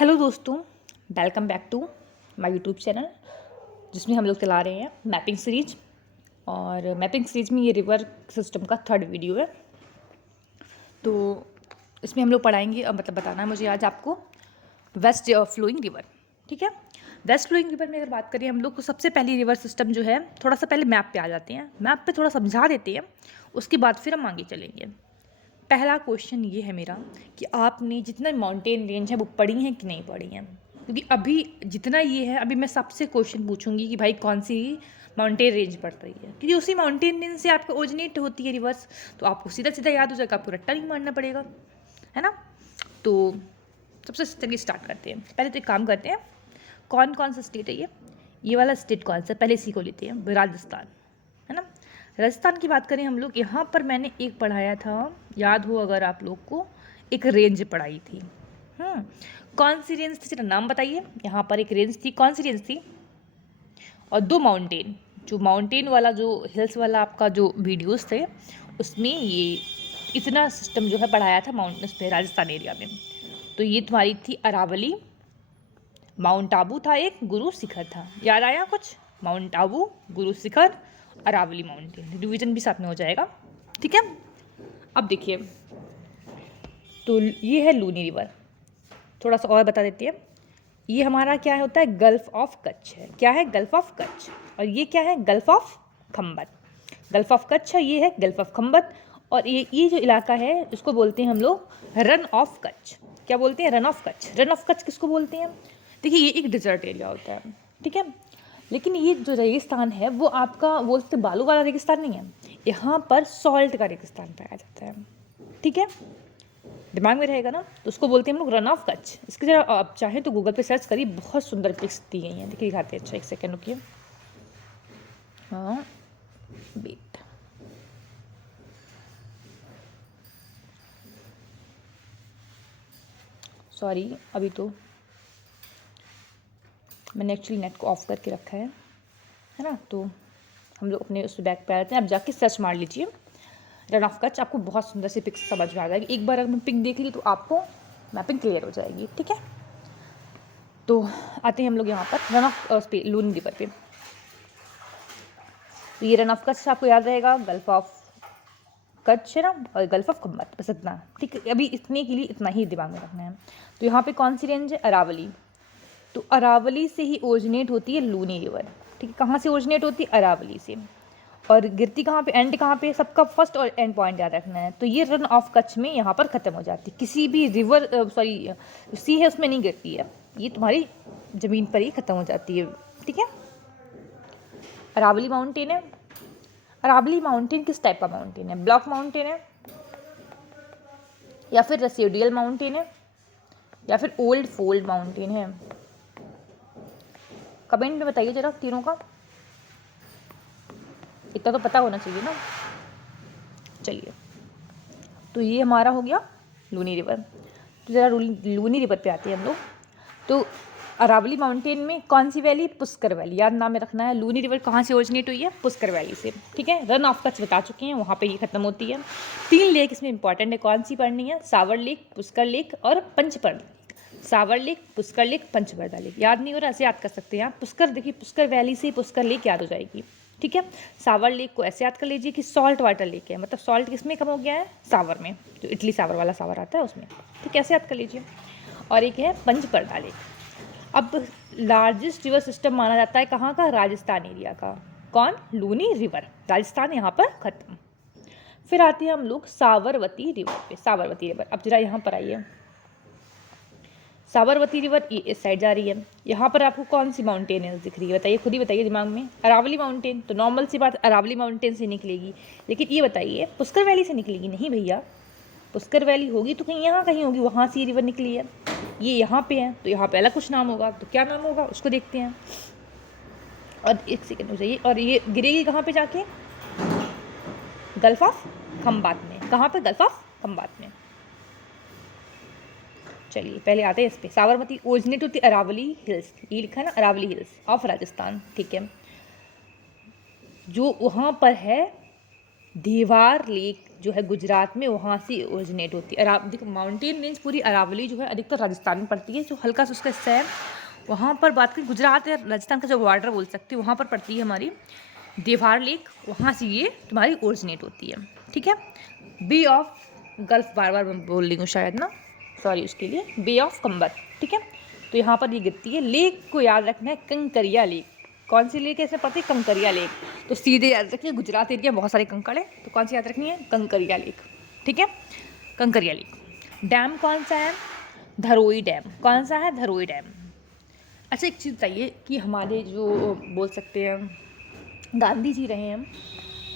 Hello दोस्तों, welcome back to my YouTube channel जिसमें हम लोग चला रहे हैं मैपिंग सीरीज। और मैपिंग सीरीज में ये रिवर सिस्टम का थर्ड वीडियो है। तो इसमें हम लोग पढ़ाएंगे, मतलब बताना है मुझे आज आपको वेस्ट फ्लोइंग रिवर। ठीक है, वेस्ट फ्लोइंग रिवर में अगर बात करें हम लोग तो सबसे पहली रिवर सिस्टम जो है, थोड़ा सा पहले मैप पे आ जाते हैं, मैप पे थोड़ा समझा देते हैं, उसके बाद फिर हम आगे चलेंगे। पहला क्वेश्चन ये है मेरा कि आपने जितना माउंटेन रेंज है वो पढ़ी हैं कि नहीं पढ़ी हैं, क्योंकि अभी जितना ये है अभी मैं सबसे क्वेश्चन पूछूंगी कि भाई कौन सी माउंटेन रेंज पड़ रही है, क्योंकि उसी माउंटेन रेंज से आपका ओरिजिनेट होती है रिवर्स। तो आपको सीधा सीधा याद हो जाएगा, आपको रट्टा नहीं मारना पड़ेगा, है ना। तो सबसे चलिए स्टार्ट करते हैं। पहले तो एक काम करते हैं, कौन कौन सा स्टेट है ये वाला स्टेट कौन सा, पहले इसी को लेते हैं, राजस्थान, है ना। राजस्थान की बात करें हम लोग, यहाँ पर मैंने एक पढ़ाया था, याद हो अगर आप लोग को, एक रेंज पढ़ाई थी। कौन सी रेंज थी, जरा नाम बताइए। यहाँ पर एक रेंज थी, कौन सी रेंज थी, और दो माउंटेन। जो माउंटेन वाला, जो हिल्स वाला आपका जो वीडियोस थे, उसमें ये इतना सिस्टम जो है पढ़ाया था माउंटेन्स पे राजस्थान एरिया में। तो ये तुम्हारी थी अरावली, माउंट आबू था एक, गुरु शिखर था, याद आया कुछ। Mount Abu, Guru Shikhar, Aravalli mountain, revision भी साथ में हो जाएगा। ठीक है, अब देखिए, तो ये है लूनी रिवर। थोड़ा सा और बता देती है, ये हमारा क्या होता है, गल्फ ऑफ कच्छ है। क्या है, गल्फ ऑफ कच्छ। और ये क्या है, gulf of Khambhat. Gulf of Kutch है, ये है गल्फ ऑफ खम्बत। और ये जो इलाका है इसको बोलते हैं हम लोग रन ऑफ कच्छ। क्या बोलते हैं, run of Kutch. Run of Kutch किसको बोलते हैं, देखिए ये एक डिजर्ट एरिया होता है, ठीक है। लेकिन ये जो रेगिस्तान है वो आपका बोलते बालू वाला रेगिस्तान नहीं है, यहाँ पर सॉल्ट का रेगिस्तान पाया जाता है। ठीक है, दिमाग में रहेगा ना। तो उसको बोलते हैं हम लोग रन ऑफ कच्छ। इसके जरा आप चाहें तो गूगल पे सर्च करिए, बहुत सुंदर पिक्स दी गई हैं, देखिए दिखाते हैं। अच्छा एक सेकेंड रुकिए, हाँ वेट, सॉरी अभी तो मैंने एक्चुअली नेट को ऑफ करके रखा है ना। तो हम लोग अपने उस बैक पे आ जाते हैं। आप जाके सर्च मार लीजिए रन ऑफ कच्छ, आपको बहुत सुंदर से पिक्स समझ में आ जाएगी। एक बार अगर मैं पिक देख ली तो आपको मैपिंग क्लियर हो जाएगी। ठीक है, तो आते हैं हम लोग यहाँ पर रन ऑफ लूनी रिवर पे। तो ये रन ऑफ कच्छ आपको याद रहेगा, गल्फ ऑफ कच्छ है ना, और गल्फ ऑफ खम्बत, बस इतना। ठीक है, अभी इतने के लिए इतना ही दिमाग में रखना है। तो यहाँ पे कौन सी रेंज है, अरावली। तो अरावली से ही ओरिजिनेट होती है लूनी रिवर। ठीक है, कहाँ से ओरिजिनेट होती है, अरावली से। और गिरती कहाँ पे, एंड कहाँ पे, सबका फर्स्ट और एंड पॉइंट याद रखना है। तो ये रन ऑफ कच्छ में यहाँ पर ख़त्म हो जाती है, किसी भी रिवर सॉरी सी है उसमें नहीं गिरती है, ये तुम्हारी ज़मीन पर ही ख़त्म हो जाती है। ठीक है, अरावली माउंटेन है। अरावली माउंटेन किस टाइप का माउंटेन है, ब्लॉक माउंटेन है, या फिर रेसिडुअल माउंटेन है, या फिर ओल्ड फोल्ड माउंटेन है। कमेंट में बताइए जरा तीनों का, इतना तो पता होना चाहिए ना। चलिए, तो ये हमारा हो गया लूनी रिवर। तो ज़रा लूनी रिवर पे आते हैं हम लोग। तो अरावली माउंटेन में कौन सी वैली, पुष्कर वैली, याद नाम में रखना है। लूनी रिवर कहाँ से ओरिजिनेट हुई है, पुष्कर वैली से। ठीक है, रन ऑफ कच्छ बता चुके हैं, वहाँ पे ये खत्म होती है। 3 लेक इसमें इंपॉर्टेंट है, कौन सी पढ़नी है, सावर लेक, पुष्कर लेक और पंचपर्दा। सावर लेक, पुष्कर लेक, पंचपर्दा लेक। याद नहीं हो रहा, ऐसे याद कर सकते हैं आप। पुष्कर, देखिए पुष्कर वैली से पुष्कर लेक याद हो जाएगी। ठीक है, सावर लेक को ऐसे याद कर लीजिए कि सॉल्ट वाटर लेक है, मतलब सॉल्ट किसमें कम हो गया है, सावर में, जो इडली सावर वाला सावर आता है उसमें। ठीक है, ऐसे याद कर लीजिए। और एक है पंचपर्दा लेक। अब लार्जेस्ट रिवर सिस्टम माना जाता है कहाँ का, राजस्थान एरिया का। कौन, लूनी रिवर, राजस्थान यहाँ पर खत्म। फिर आते हैं हम लोग साबरमती रिवर पे। साबरमती रिवर, अब जरा यहाँ पर आइए, साबरमती रिवर ये इस साइड जा रही है। यहाँ पर आपको कौन सी माउंटेन है दिख रही है, बताइए, खुद ही बताइए दिमाग में। अरावली माउंटेन, तो नॉर्मल सी बात, अरावली माउंटेन से निकलेगी। लेकिन ये बताइए, पुष्कर वैली से निकलेगी, नहीं भैया। पुष्कर वैली होगी तो कहीं यहाँ कहीं होगी, वहाँ से रिवर निकली है। ये यहाँ पे है तो यहाँ पे अलग कुछ नाम होगा, तो क्या नाम होगा उसको देखते हैं। और एक सेकेंड हो जाइए, और ये गिरेगी कहाँ पे जाके, गल्फ ऑफ खम्बात में। कहाँ पे, गल्फ ऑफ खम्बात में। चलिए पहले आते हैं इस पे। साबरमती ओरिजिनेट होती है अरावली हिल्स, ये लिखा है ना, अरावली हिल्स ऑफ राजस्थान। ठीक है, जो वहाँ पर है देवार लेक जो है गुजरात में, वहाँ से ओरिजिनेट होती है। देखो माउंटेन रेंज पूरी अरावली जो है अधिकतर राजस्थान में पड़ती है, जो हल्का सा उसका हिस्सा है वहाँ पर बात करें गुजरात या राजस्थान का जो बॉर्डर बोल सकते हो वहाँ पर पड़ती है हमारी देवार लेक, वहाँ से ये तुम्हारी ओरिजिनेट होती है। ठीक है, बे ऑफ गल्फ बार बार मैं बोल रही हूँ शायद ना, सॉरी उसके लिए, बे ऑफ कम्बर। ठीक है, तो यहाँ पर ये गिरती है। लेक को याद रखना है कंकरिया लेक। कौन सी लेक है इसमें पड़ती है? कंकरिया लेक। तो सीधे याद रखिए, गुजरात एरिया बहुत सारे कंकड़ है, तो कौन सी याद रखनी है? कंकरिया लेक। ठीक है, कंकरिया लेक। डैम कौन सा है? धरोई डैम। कौन सा है? धरोई डैम। अच्छा एक चीज़ बताइए कि हमारे जो बोल सकते हैं गांधी जी रहे हैं,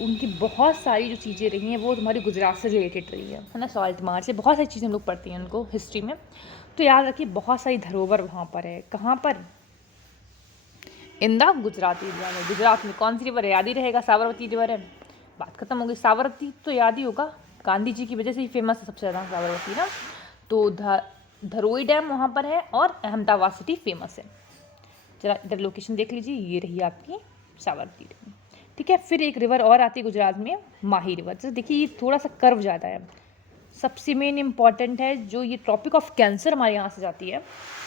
उनकी बहुत सारी जो चीज़ें रही हैं वो हमारी गुजरात से रिलेटेड रही है ना, सॉल्ट मार्च से बहुत सारी चीज़ें हम लोग पढ़ती हैं उनको हिस्ट्री में। तो याद रखिए बहुत सारी धरोहर वहाँ पर है। कहाँ पर? इन द गुजरात एरिया में। गुजरात में कौन सी रिवर है? याद ही रहेगा, साबरमती रिवर है। बात खत्म हो गई। साबरमती तो याद ही होगा, गांधी जी की वजह से ही फेमस है सबसे ज़्यादा साबरमती ना। तो धरोई डैम वहाँ पर है और अहमदाबाद सिटी फेमस है। जरा इधर लोकेशन देख लीजिए, ये रही आपकी साबरमती डैम। ठीक है, फिर एक रिवर और आती है गुजरात में, माही रिवर। जैसे देखिए ये थोड़ा सा कर्व ज़्यादा है, सबसे मेन इंपॉर्टेंट है जो ये ट्रॉपिक ऑफ कैंसर हमारे यहाँ से जाती है।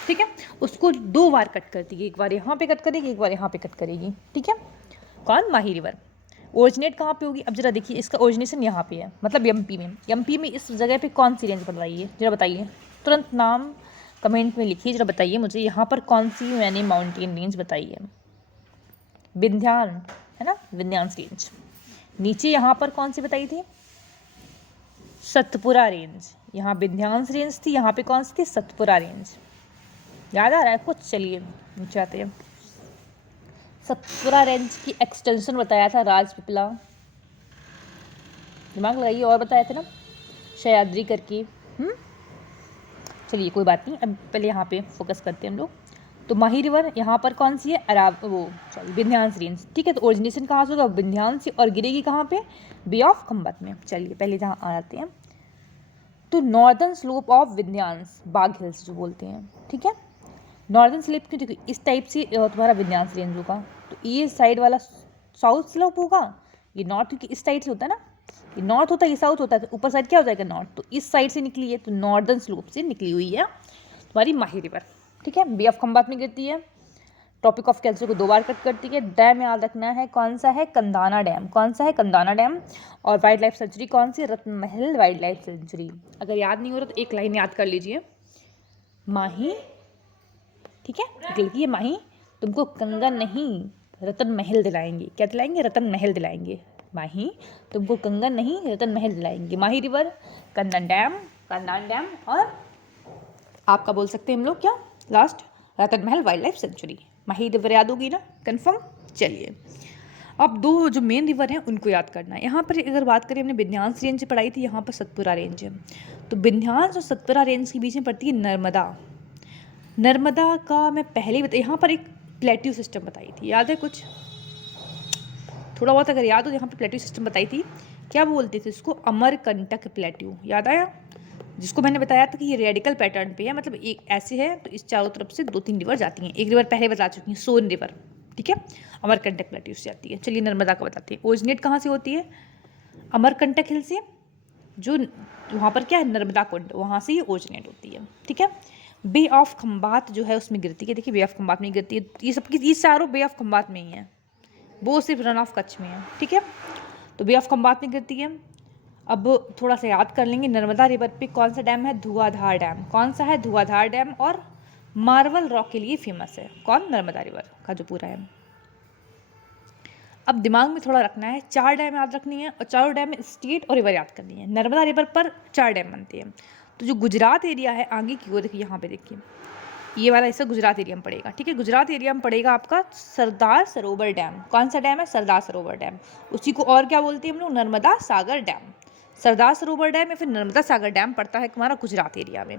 ठीक है, उसको 2 बार कट करती है, एक बार यहाँ पे कट करेगी, एक बार यहाँ पे कट करेगी। ठीक है, कौन? माही रिवर। ओरिजिनेट कहाँ पे होगी? अब जरा देखिए, इसका ओरिजिनेशन यहाँ पे है, मतलब एमपी में। एमपी में इस जगह पे कौन सी रेंज बताइए, जरा बताइए, तुरंत नाम कमेंट में लिखिए, जरा बताइए मुझे यहाँ पर कौन सी मैंने माउंटेन रेंज बताई है। विंध्यान है ना, विंध्यान रेंज। नीचे यहाँ पर कौन सी बताई थी? सतपुरा रेंज। यहाँ विंध्यांस रेंज थी, यहाँ पे कौन सी थी? सतपुरा रेंज। याद आ रहा है कुछ? चलिए नीचे आते हैं। सतपुरा रेंज की एक्सटेंशन बताया था राजपिपला, दिमाग लगाइए, और बताए थे ना सह्याद्री करके। चलिए कोई बात नहीं, अब पहले यहाँ पे फोकस करते हैं हम लोग। तो माही रिवर यहाँ पर कौन सी है? विंध्यांस रेंज। ठीक है, तो ओरिजिनेशन कहाँ से होगा? विंध्यांस से, और गिरेगी कहाँ पे? बे ऑफ कम्बत में। चलिए पहले जहाँ आ जाते हैं, तो नॉर्दर्न स्लोप ऑफ विंध्यांस, बाघ हिल्स जो बोलते हैं। ठीक है, नॉर्दर्न स्लोप क्यों? देखो इस टाइप से तुम्हारा विंध्यांस रेंज होगा, तो ये साइड वाला साउथ स्लोप होगा, ये नॉर्थ, क्योंकि इस साइड से होता है ना, ये नॉर्थ होता है, ये साउथ होता है, तो ऊपर साइड क्या हो जाएगा? नॉर्थ। तो इस साइड से निकली है, तो नॉर्दर्न स्लोप से निकली हुई है तुम्हारी माही रिवर। ठीक है, बे ऑफ खंबात में गिरती है, टॉपिक ऑफ कैंसर को 2 बार कट करती है। डैम याद रखना है, कौन सा है? कंदाना डैम। कौन सा है? कंदाना डैम। और वाइल्ड लाइफ सेंचुरी कौन सी? रत्न महल वाइल्ड लाइफ सेंचुरी। अगर याद नहीं हो रहा तो एक लाइन याद कर लीजिए, माही। ठीक है, लिखिए माही तुमको कंगन नहीं रतन महल दिलाएंगे। क्या दिलाएंगे? रतन महल दिलाएंगे। माही तुमको कंगन नहीं रतन महल दिलाएंगे। माही रिवर, कंदन डैम और आपका बोल सकते हैं हम लोग क्या लास्ट, रतन महल वाइल्ड लाइफ सेंचुरी। माही रिवर याद होगी ना, कंफर्म? चलिए अब 2 जो मेन रिवर हैं उनको याद करना है। यहाँ पर अगर बात करें, हमने विंध्यांस रेंज से पढ़ाई थी, यहाँ पर सतपुरा रेंज है। तो विंध्यांस और सतपुरा रेंज के बीच में पड़ती है नर्मदा। नर्मदा का मैं पहले ही बताया, यहाँ पर एक प्लेट्यू सिस्टम बताई थी, याद है कुछ? थोड़ा बहुत अगर याद हो, यहाँ पर प्लेट्यू सिस्टम बताई थी, क्या बोलते थे इसको? अमरकंटक प्लेट्यू, याद आया? जिसको मैंने बताया था कि ये रेडिकल पैटर्न पे है, मतलब एक ऐसे है तो इस चारों तरफ से 2-3 रिवर जाती हैं। एक रिवर पहले बता चुकी हैं, सोन रिवर। ठीक है, अमरकंटक प्लेट्यू से जाती है। चलिए नर्मदा का बताते हैं। ओरिजिनेट कहाँ से होती है? अमरकंटक हिल से, जो वहाँ पर क्या है? नर्मदा कुंड, वहाँ से ही ओरिजिनेट होती है। ठीक है, बे ऑफ खंबात जो है उसमें गिरती है। देखिए बे ऑफ खंबात में गिरती है, ये चारों बे ऑफ खंबात में ही है, वो सिर्फ रन ऑफ कच्छ में है। ठीक है, तो बे ऑफ खंबात में गिरती है। अब थोड़ा सा याद कर लेंगे, नर्मदा रिवर पे कौन सा डैम है? धुआंधार डैम। कौन सा है? धुआंधार डैम, और मार्बल रॉक के लिए फेमस है। कौन? नर्मदा रिवर का जो पूरा है। अब दिमाग में थोड़ा रखना है, 4 डैम याद रखनी है, और चारों डैम में स्टेट और रिवर याद करनी है। नर्मदा रिवर पर 4 डैम बनते हैं। तो जो गुजरात एरिया है आगे की ओर, देखिए यहाँ पे देखिए, ये वाला हिस्सा गुजरात एरिया में पड़ेगा। ठीक है, गुजरात एरिया में पड़ेगा आपका सरदार सरोवर डैम। कौन सा डैम है? सरदार सरोवर डैम। उसी को और क्या बोलते हैं हम लोग? नर्मदा सागर डैम। सरदार सरोवर डैम या फिर नर्मदा सागर डैम पड़ता है हमारा गुजरात एरिया में।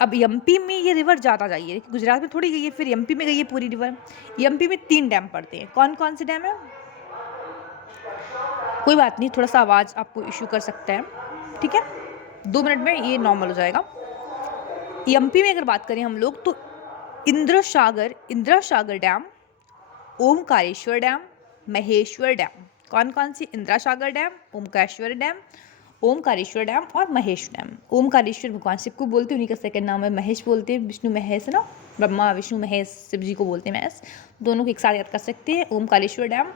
अब एमपी में ये रिवर ज़्यादा जाइए, गुजरात में थोड़ी गई है, फिर एमपी में गई है पूरी रिवर। एमपी में 3 डैम पड़ते हैं। कौन कौन से डैम है? कोई बात नहीं, थोड़ा सा आवाज़ आपको इशू कर सकता है। ठीक है, 2 मिनट में ये नॉर्मल हो जाएगा। एमपी में अगर बात करें हम लोग, तो Indra Sagar dam, Omkareshwar dam, Maheshwar dam. कौन कौन सी? Indira Sagar dam, Omkareshwar dam Omkareshwar dam और महेश डैम। ओमकारेश्वर भगवान शिव को बोलते हैं, उन्हीं का सेकंड नाम है। महेश बोलते हैं विष्णु महेश है ना, ब्रह्मा विष्णु महेश, शिव जी को बोलते हैं महेश। दोनों को एक साथ याद कर सकते हैं, ओमकारेश्वर डैम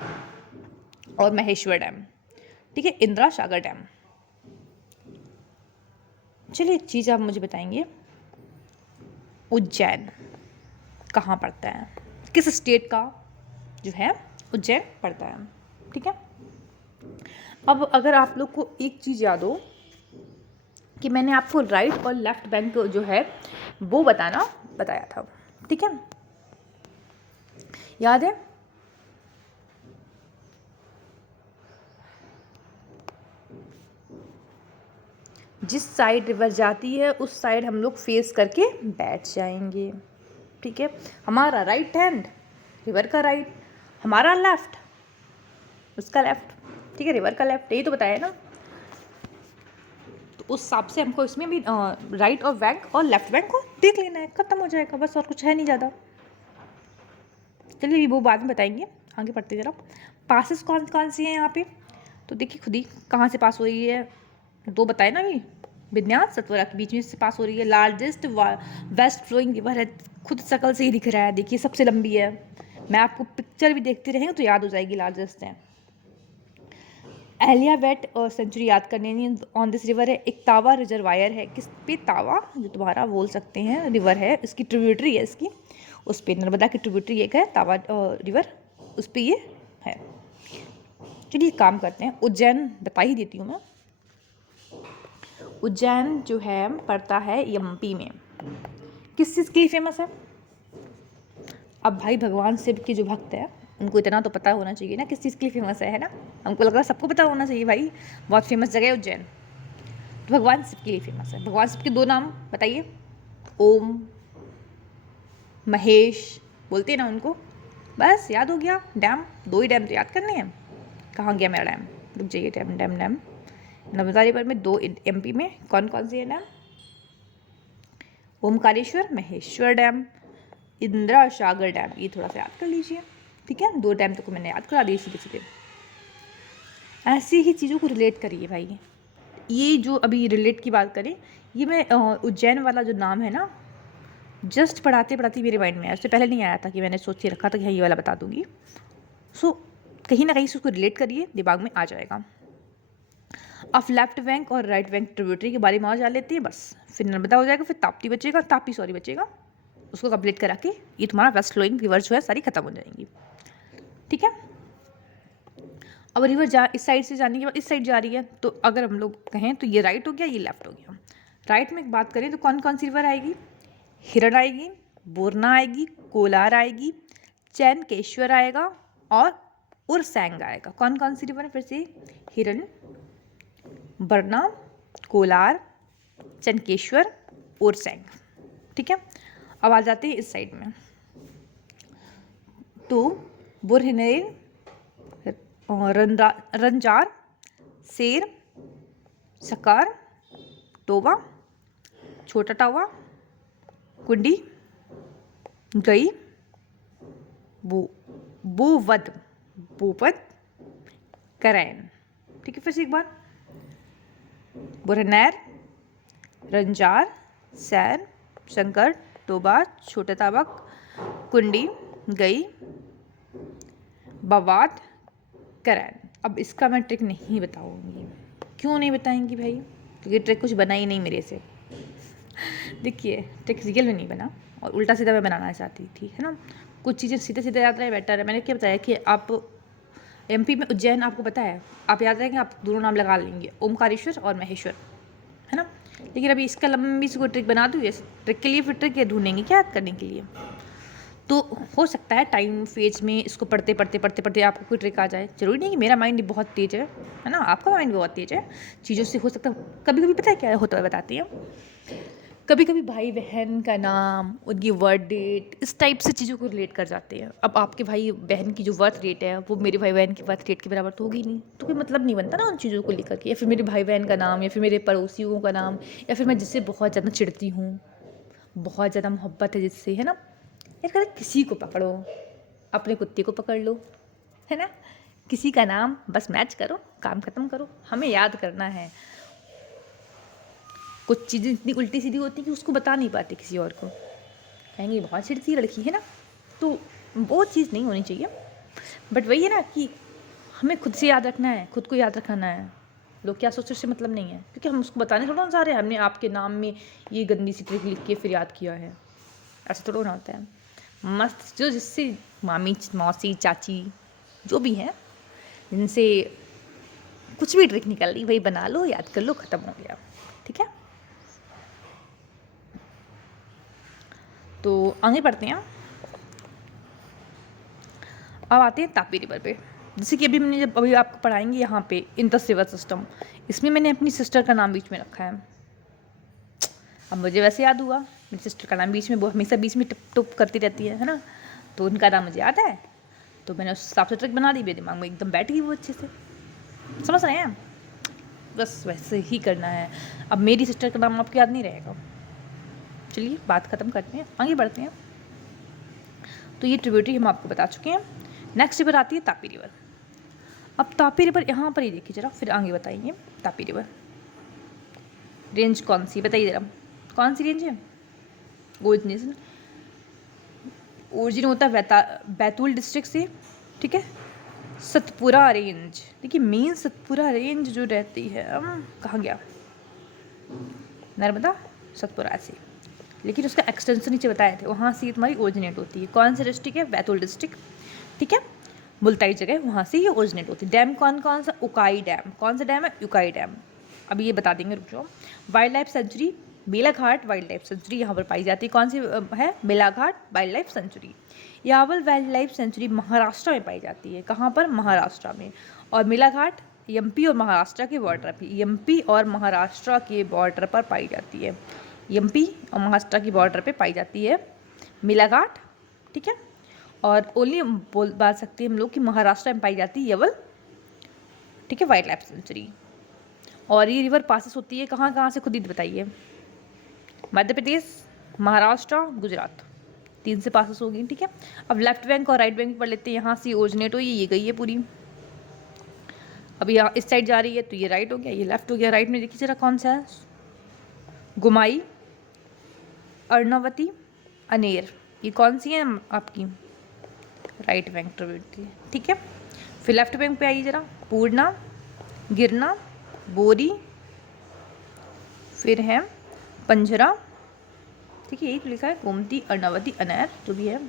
और महेश्वर डैम। ठीक है, इंदिरा सागर डैम। चलिए एक चीज़ आप मुझे बताएंगे, उज्जैन कहाँ पड़ता है, किस स्टेट का जो है उज्जैन पड़ता है। ठीक है, अब अगर आप लोग को एक चीज़ याद हो कि मैंने आपको राइट और लेफ्ट बैंक जो है वो बताया था। ठीक है, याद है? जिस साइड रिवर जाती है उस साइड हम लोग फेस करके बैठ जाएंगे। ठीक है, हमारा राइट हैंड रिवर का राइट, हमारा लेफ्ट उसका लेफ्ट। ठीक है, रिवर का लेफ्ट, यही तो बताया ना। तो उस हिसाब से हमको इसमें भी राइट और बैंक और लेफ्ट बैंक को देख लेना है, खत्म हो जाएगा बस, और कुछ है नहीं ज़्यादा। चलिए वो बाद में बताएंगे, आगे पढ़ते जरा। पासेस कौन कौन सी हैं यहाँ पे, तो देखिए खुद ही कहाँ से पास हो रही है, दो बताए ना, ये विन्यास सतवरा के बीच में से पास हो रही है। लार्जेस्ट वेस्ट फ्लोइंग रिवर है, खुद शकल से ही दिख रहा है, देखिए सबसे लंबी है। मैं आपको पिक्चर भी देखते रहेंगे तो याद हो जाएगी, लार्जेस्ट है। एलियावेट सेंचुरी याद करने ऑन दिस रिवर है। एक तावा रिजर्वायर है, किस पे, तावा जो तुम्हारा बोल सकते हैं रिवर है, इसकी ट्रिब्यूटरी है इसकी, उस पे नर्मदा की ट्रिब्यूटरी एक है तावा रिवर, उस पे ये है। चलिए काम करते हैं, उज्जैन बता ही देती हूँ मैं। उज्जैन जो है पड़ता है एमपी में। किस चीज़ के लिए फेमस है? अब भाई भगवान शिव के जो भक्त है उनको इतना तो पता होना चाहिए ना किस चीज़ के लिए फेमस है ना। हमको लग रहा है सबको पता होना चाहिए भाई, बहुत फेमस जगह है उज्जैन। तो भगवान शिव के लिए फेमस है। भगवान शिव के दो नाम बताइए, ओम महेश बोलते हैं ना उनको, बस याद हो गया। डैम, दो ही डैम तो याद करने हैं। कहाँ गया मेरा डैम, रुक जाइए। Dam dam dam Narmada river में दो, एमपी में कौन कौन से है dam? Omkareshwar Maheshwar dam, Indira Sagar dam, ये थोड़ा सा याद कर लीजिए। ठीक है, दो डैम तक को मैंने याद करा दिए सीधे सीधे। ऐसी ही चीज़ों को रिलेट करिए भाई। ये जो अभी रिलेट की बात करें, ये मैं उज्जैन वाला जो नाम है ना, जस्ट पढ़ाते पढ़ाते मेरे माइंड में आया, उससे पहले नहीं आया था कि मैंने सोच के रखा था कि हाँ ये वाला बता दूंगी। सो कहीं ना कहीं से उसको रिलेट करिए, दिमाग में आ जाएगा। अब लेफ्ट बैंक और राइट बैंक ट्रिब्यूटरी के बारे में और जान लेते हैं बस, फिर नर्मदा हो जाएगा, फिर ताप्ती बचेगा, ताप्ती सॉरी बचेगा, उसको कंप्लीट करा के ये तुम्हारा वेस्ट फ्लोइंग रिवर जो है सारी खत्म हो जाएंगी। ठीक है, अब रिवर इस साइड से जाने के बाद इस साइड जा रही है, तो अगर हम लोग कहें तो ये राइट हो गया, ये लेफ्ट हो गया। राइट में बात करें तो कौन कौन सी रिवर आएगी? हिरण आएगी, बोरना आएगी, कोलार आएगी, चैनकेश्वर आएगा और उरसैंग आएगा। कौन कौन सी रिवर है फिर से? हिरण, बरना, कोलार, चनकेश्वर, उरसैंग। ठीक है, अब आ जाते हैं इस साइड में, तो बुरहनेर, रंजार, सेर, सकार, टोबा, छोटा टावा, कुंडी, गई, बोवद, बोपद, करैन। ठीक है, फिर से एक बार, बुरहनैर, रंजार, सैर, शंकर, टोबा, छोटा ताबक, कुंडी, गई, बवाद, करैन। अब इसका मैं ट्रिक नहीं बताऊंगी। क्यों नहीं बताएंगी भाई? क्योंकि ट्रिक कुछ बना ही नहीं मेरे से। देखिए ट्रिक रियल में नहीं बना, और उल्टा सीधा मैं बनाना चाहती थी, है ना। कुछ चीज़ें सीधे सीधे याद रहे बेटर है। मैंने क्या बताया कि आप एमपी में उज्जैन आपको पता है, आप याद रहेंगे, आप दोनों नाम लगा लेंगे, ओमकारेश्वर और महेश्वर, है ना। लेकिन अभी इसका लंबी सी कोई ट्रिक बना दूँ, इस ट्रिक के लिए फिर ट्रिक ढूंढेंगे क्या याद करने के लिए। तो हो सकता है टाइम फेज में इसको पढ़ते पढ़ते पढ़ते पढ़ते आपको कोई ट्रिक आ जाए। जरूरी नहीं कि मेरा माइंड बहुत तेज है ना, आपका माइंड बहुत तेज है। चीज़ों से हो सकता है, कभी कभी पता है क्या होता है बताती हैं, कभी कभी भाई बहन का नाम, उनकी बर्थ डेट, इस टाइप से चीज़ों को रिलेट कर जाते हैं। अब आपके भाई बहन की जो बर्थ डेट है वो मेरे भाई बहन की बर्थ डेट के बराबर तो होगी नहीं, तो कोई मतलब नहीं बनता ना उन चीज़ों को लेकर के। या फिर मेरे भाई बहन का नाम, या फिर मेरे पड़ोसियों का नाम, या फिर मैं जिससे बहुत ज़्यादा चिढ़ती हूँ, बहुत ज़्यादा मोहब्बत है जिससे, है ना, यार कभी किसी को पकड़ो, अपने कुत्ते को पकड़ लो, है ना, किसी का नाम बस मैच करो, काम खत्म करो। हमें याद करना है कुछ चीज़ें इतनी उल्टी सीधी होती हैं कि उसको बता नहीं पाते किसी और को, कहेंगे बहुत सीधी लड़की है ना, तो वो चीज़ नहीं होनी चाहिए। बट वही है ना कि हमें खुद से याद रखना है, खुद को याद रखना है, लोग क्या सोचते उससे मतलब नहीं है, क्योंकि हम उसको बताने थोड़ा ना चाह रहे हैं हमने आपके नाम में ये गंदी सी ट्रिक लिख के फिर याद किया है, ऐसा थोड़ा ना होता है। मस्त जो जिससे मामी मौसी चाची जो भी हैं जिनसे कुछ भी ट्रिक निकल रही वही बना लो, याद कर लो, ख़त्म हो गया, ठीक है। तो आगे बढ़ते हैं, अब आते हैं तापी रिवर पे। जैसे कि जब अभी आपको पढ़ाएंगे यहाँ पे इंडस रिवर सिस्टम, इसमें मैंने अपनी सिस्टर का नाम बीच में रखा है। अब मुझे वैसे याद हुआ, मेरी सिस्टर का नाम बीच में, वो हमेशा बीच में टप टप करती रहती है ना, तो उनका नाम मुझे याद है, तो मैंने उस हिसाब से ट्रिक बना दी, मेरे दिमाग में एकदम बैठ गई वो अच्छे से, समझ रहे हैं। बस वैसे ही करना है। अब मेरी सिस्टर का नाम आपको याद नहीं रहेगा। चलिए बात ख़त्म करते हैं, आगे बढ़ते हैं। तो ये ट्रिब्यूटरी हम आपको बता चुके हैं। नेक्स्ट रिवर आती है तापी रिवर। अब तापी रिवर यहाँ पर ही देखिए जरा, फिर आगे बताइए। तापी रिवर रेंज कौन सी बताइए जरा, कौन सी रेंज है? ओरिजिन होता है बैतूल डिस्ट्रिक्ट से, ठीक है। सतपुरा रेंज, देखिए मेन सतपुरा रेंज जो रहती है, कहाँ गया, नर्मदा सतपुरा से, लेकिन उसका एक्सटेंशन नीचे बताए थे, वहाँ से ये तुम्हारी ओरिजिनेट होती है। कौन सा डिस्ट्रिक्ट है? बैतूल डिस्ट्रिक्ट, ठीक है, मुल्ताई जगह, वहाँ से ये ओरिजिनेट होती है। डैम कौन कौन सा? उकाई डैम, कौन सा डैम है? उकाई डैम, अभी ये बता देंगे, रुक जाओ। Wild life sanctuary Melghat wild life sanctuary यहाँ पर पाई जाती है। कौन सी है? Melghat wild life sanctuary. Yawal wild life sanctuary Maharashtra में पाई जाती है। कहाँ पर? महाराष्ट्र में। और मेलाघाट एमपी और महाराष्ट्र के बॉर्डर पर, एमपी और महाराष्ट्र के बॉर्डर पर पाई जाती है। एमपी और महाराष्ट्र की बॉर्डर पे पाई जाती है मेलाघाट, ठीक है। और ओनली बात सकते हैं हम लोग कि महाराष्ट्र में पाई जाती है यवल, ठीक है, वाइल्ड लाइफ सेंचुरी। और ये रिवर पासिस होती है कहाँ कहाँ से, खुद ही बताइए। मध्य प्रदेश, महाराष्ट्र, गुजरात, 3 से पासिस होगी, ठीक है। अब लेफ्ट बैंक और राइट बैंक पढ़ लेते हैं। यहाँ से ओरिजिनेट हुई, ये गई है पूरी, अब यहाँ इस साइड जा रही है, तो ये राइट हो गया, ये लेफ्ट हो गया। राइट में देखिए जरा कौन सा है, गुमाई, अर्णावती, अनेर, ये कौन सी है आपकी? राइट बैंक ट्रिब्यूटरी, ठीक है। फिर लेफ्ट बैंक पे आइए जरा, पूर्णा, गिरना, बोरी, फिर है पंजरा, ठीक है, यही तो लिखा है, गोमती, अर्णावती, अनेर, जो भी है,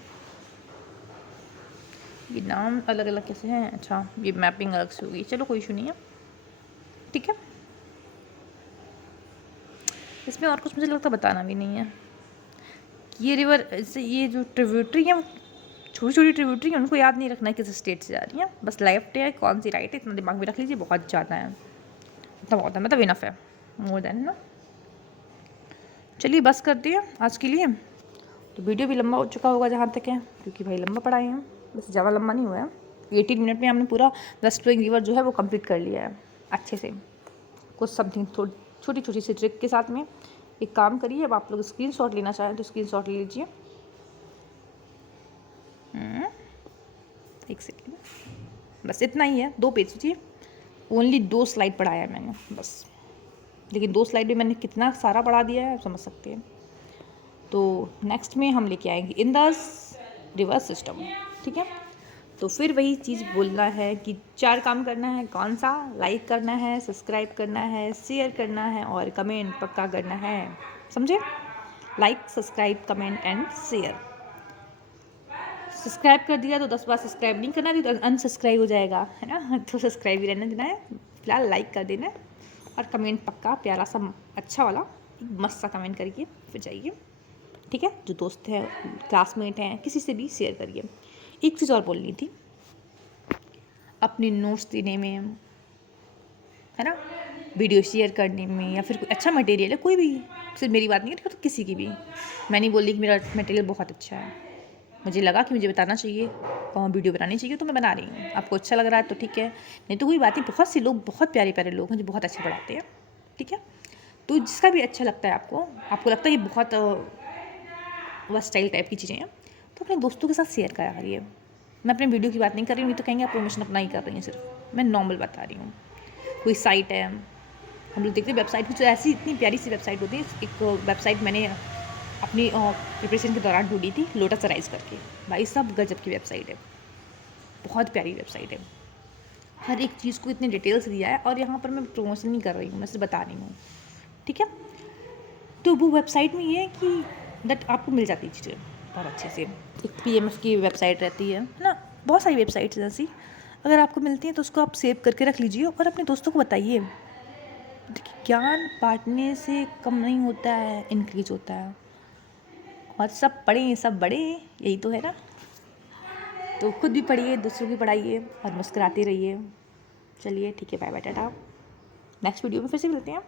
ये नाम अलग अलग कैसे हैं? अच्छा, ये मैपिंग अलग से होगी, चलो कोई इशू नहीं है, ठीक है। इसमें और कुछ मुझे लगता बताना भी नहीं है। ये रिवर से, ये जो ट्रिब्यूटरी है, छोटी छोटी ट्रिब्यूटरी है, उनको याद नहीं रखना है किस स्टेट से जा रही है, बस लेफ्ट है कौन सी राइट है, इतना दिमाग में रख लीजिए, बहुत ज़्यादा है, इतना बहुत है, मतलब इनफ है, मोर देन ना। चलिए बस करते हैं आज के लिए। तो वीडियो भी लंबा हो चुका होगा जहाँ तक है, क्योंकि भाई लंबा पढ़ाए हैं, बस ज़्यादा लंबा नहीं हुआ है। 18 मिनट में हमने पूरा वेस्ट फ्लोइंग रिवर जो है वो कंप्लीट कर लिया है अच्छे से, कुछ समथिंग छोटी छोटी सी ट्रिक के साथ में। एक काम करिए, अब आप लोग स्क्रीनशॉट लेना चाहें तो स्क्रीनशॉट ले लीजिए। एक सेकेंड, बस इतना ही है, 2 पेज चाहिए, ओनली 2 स्लाइड पढ़ाया है मैंने बस, लेकिन 2 स्लाइड में मैंने कितना सारा पढ़ा दिया है आप समझ सकते हैं। तो नेक्स्ट में हम लेके आएंगे इंडस रिवर सिस्टम, ठीक है। तो फिर वही चीज़ बोलना है कि 4 काम करना है, कौन सा? लाइक करना है, सब्सक्राइब करना है, शेयर करना है और कमेंट पक्का करना है, समझे? Like, subscribe, comment and share. Subscribe कर दिया तो 10 बार सब्सक्राइब नहीं करना, तो अनसब्सक्राइब हो जाएगा, है ना, तो सब्सक्राइब ही रहने देना है, फिलहाल लाइक कर देना है और कमेंट पक्का प्यारा सा अच्छा वाला मस्त सा कमेंट करके फिर जाइए, ठीक है। जो दोस्त हैं, क्लासमेट हैं, किसी से भी शेयर करिए। एक चीज़ और बोलनी थी, अपने नोट्स देने में, है ना, वीडियो शेयर करने में, या फिर कोई अच्छा मटेरियल है, कोई भी, सिर्फ मेरी बात नहीं है, किसी की भी, मैं नहीं बोल रही कि मेरा मटेरियल बहुत अच्छा है, मुझे लगा कि मुझे बताना चाहिए, वीडियो बनानी चाहिए, तो मैं बना रही हूँ। आपको अच्छा लग रहा है तो ठीक है, नहीं तो कोई बात नहीं। बहुत से लोग, बहुत प्यारे प्यारे लोग हैं जो बहुत अच्छा पढ़ाते हैं, ठीक है। तो जिसका भी अच्छा लगता है आपको लगता है ये बहुत वर्सटाइल टाइप की चीज़ें हैं, तो अपने दोस्तों के साथ शेयर करा करिए। मैं अपने वीडियो की बात नहीं कर रही हूँ, नहीं तो कहेंगे आप प्रमोशन अपना ही कर रही हैं, सिर्फ मैं नॉर्मल बता रही हूँ। कोई साइट है, हम लोग देखते हैं वेबसाइट कुछ ऐसी इतनी प्यारी सी वेबसाइट होती है। एक वेबसाइट मैंने अपनी प्रिपरेशन के दौरान ढूंढी थी, लोटस राइज करके। भाई साहब गजब की वेबसाइट है, बहुत प्यारी वेबसाइट है। हर एक चीज़ को इतने डिटेल्स दिया है, और यहाँ पर मैं प्रमोशन नहीं कर रही हूँ, मैं सिर्फ बता रही हूँ, ठीक है। तो वो वेबसाइट में ये है कि दैट आपको मिल जाती चीज़ें बहुत अच्छे से। एक PMF की वेबसाइट रहती है ना, बहुत सारी वेबसाइट्स ऐसी अगर आपको मिलती हैं तो उसको आप सेव करके रख लीजिए और अपने दोस्तों को बताइए। देखिए, ज्ञान बांटने से कम नहीं होता है, इंक्रीज होता है। और सब पढ़ें सब बढ़े, यही तो है ना। तो खुद भी पढ़िए, दूसरों की पढ़ाइए और मुस्कुराते रहिए। चलिए ठीक है, bye bye, tata. Next video में फिर से मिलते हैं।